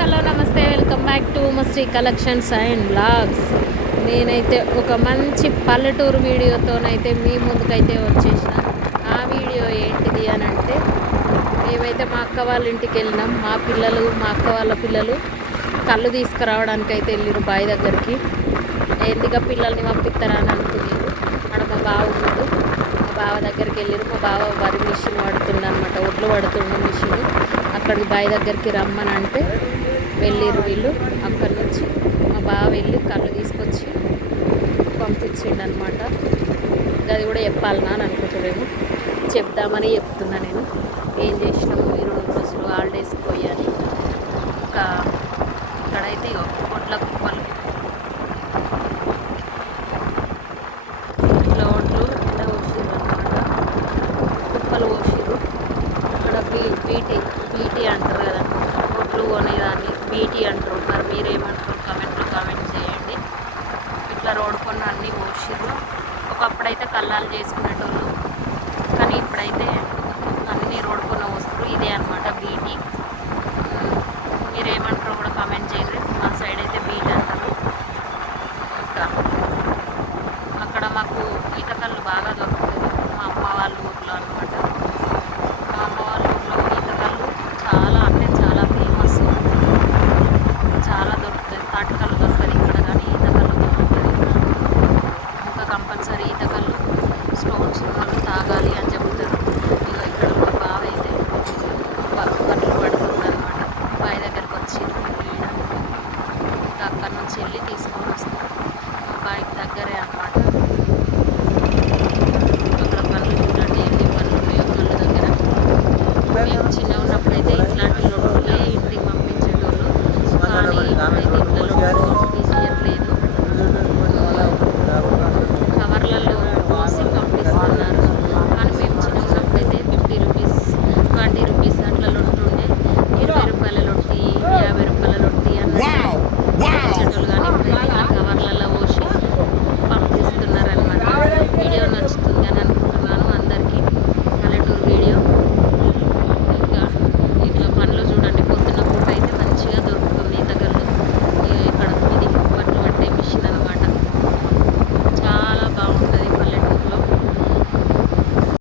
Hello నమస్తే welcome back to మస్రీ collections and blogs. నేనైతే ఒక మంచి పల్లెటూరు వీడియోతోనైతే మీ ముందుకైతే వచ్చేసిన. ఆ వీడియో ఏంటిది అని అంటే, మేమైతే మా అక్క వాళ్ళ ఇంటికి వెళ్ళినాం. మా అక్క వాళ్ళ పిల్లలు కళ్ళు తీసుకురావడానికి అయితే వెళ్ళారు బావి దగ్గరికి. ఎందుక పిల్లల్ని పంపిస్తారా అని అనుకున్నారు. అక్కడ మా బావ ఉన్నాడు. మా బావ దగ్గరికి వెళ్ళారు. మా బావ వరి మిషన్ పడుతుండ అనమాట, ఒడ్లు పడుతుండ మిషన్. అక్కడికి బావి దగ్గరికి రమ్మని అంటే వెళ్ళిర్రు వీళ్ళు. అక్కడి నుంచి మా బావ వెళ్ళి కళ్ళు తీసుకొచ్చి పంపించిండు అనమాట. అది కూడా చెప్పాలనా అని అనుకుంటున్నాను, చెప్దామని చెప్తున్నా నేను. ఏం చేసినాము ఈ 2 రోజులు హాలిడేస్కి పోయాలి. ఇంకా ఇక్కడైతే ఒడ్ల కుప్పలు, ఇట్లా ఒడ్లు ఇట్లా పోసిర్రు అనమాట. కుప్పలు పోసిర్రు. ఇక్కడ బీటీ అంటారు కదా, ఒడ్లు కొనేదాన్ని బీటీ అంటారు. మరి మీరేమంటారు కామెంట్లో కామెంట్ చేయండి. ఇట్లా రోడ్డు కొన్ని అన్నీ పోసిర్రు. ఒకప్పుడైతే కల్లాలు చేసుకునేటోళ్ళు, కానీ ఇప్పుడైతే అన్నీ రోడ్డు కొన్న వస్తువులు ఇదే అనమాట బీటీ. మీరేమంటారో కూడా కామెంట్ చేయండి. మా సైడ్ అయితే బీటీ అంటారు. ఇంకా అక్కడ మాకు ఈతకల్లు బాగా దొరుకుతుంది మా అమ్మ వాళ్ళ ఊర్లో అనమాట. మా అమ్మ వాళ్ళ ఊర్లో ఈతకల్లు చాలా అంటే చాలా ఫేమస్. చాలా దొరుకుతుంది. తాటికల్లు దొరకదు ఇక్కడ, కానీ ఈతకల్లు దొరుకుతుంది. ఇంకా కంపల్సరీ ఈతకల్లు స్టోన్స్ వాళ్ళు తాగాలి అని చెప్తారు. ఇక ఇక్కడ మా బావ అయితే బట్టలు పడుతుంది అనమాట. బావి దగ్గరకు వచ్చి ఈడ ఇంకా అక్కడి నుంచి వెళ్ళి తీసుకొని వస్తారు. మా బావికి దగ్గరే అనమాట. అక్కడ పనులు చూడండి, ఎన్ని పనులు ఉన్నాయో కళ్ళు దగ్గర. మేము చిన్న